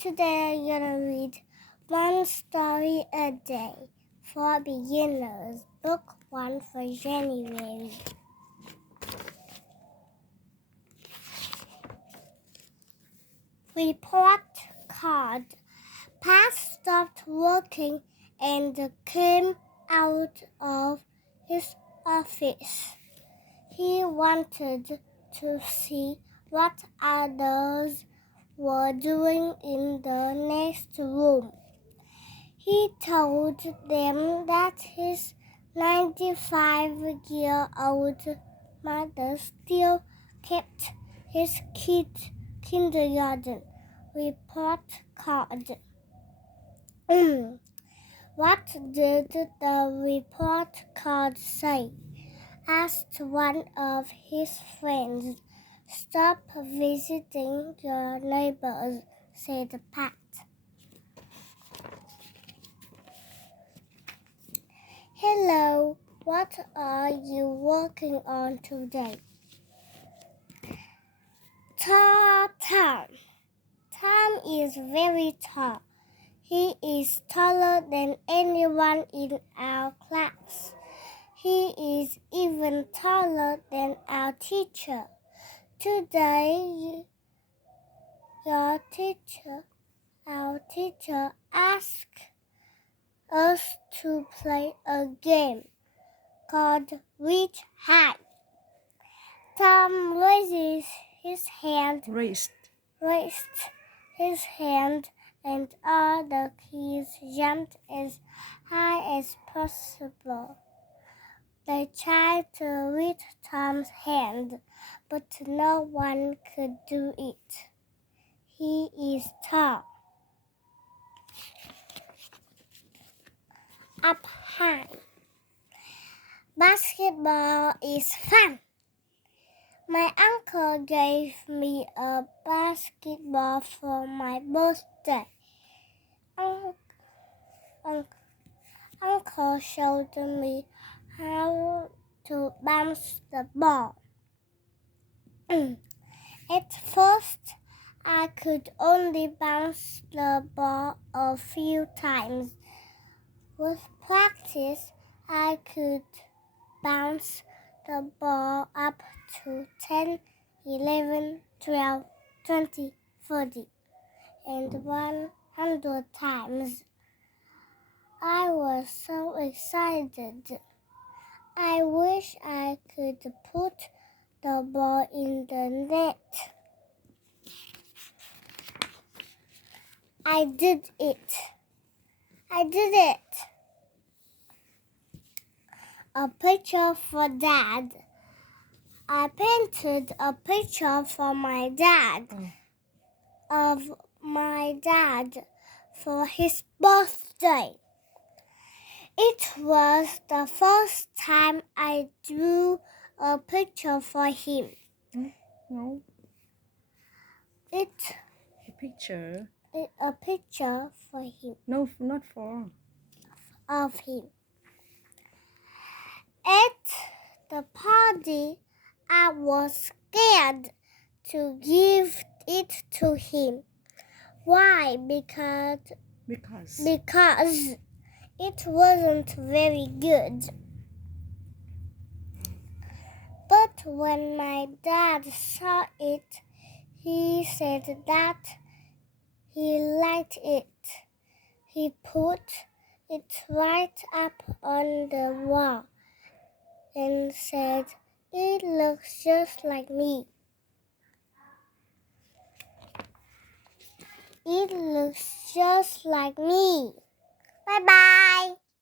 today I'm gonna read one story a day for beginners, book 1 for January. Report card. Pat stopped working and came out of his office. He wanted to see what others were doing in the next room. He told them that his 95-year-old mother still kept his kindergarten report card. What did the report card say? Asked one of his friends. Stop visiting your neighbors, said Pat. Hello, what are you working on today? Tom. Tom is very tall. He is taller than anyone in our class. He is even taller than our teacher. Today, our teacher asked us to play a game called Reach High. Tom raised his hand, and all the kids jumped as high as possible. They tried to reach Tom's hand, but no one could do it. He is tall. Up high. Basketball is fun. My uncle gave me a basketball for my birthday. Uncle showed me how to bounce the ball. At first, I could only bounce the ball a few times. With practice, I could bounce the ball up to 10, 11, 12, 20, 40, and 100 times. I was so excited. I wish I could put the ball in the net. I did it. A picture for Dad. I painted a picture for my dad of my dad for his birthday. It was the first time I drew a picture for him. No. A picture for him. No, not for. Of him. At the party, I was scared to give it to him. Why? Because it wasn't very good. But when my dad saw it, he said that he liked it. He put it right up on the wall and said, "It looks just like me." It looks just like me. Bye-bye.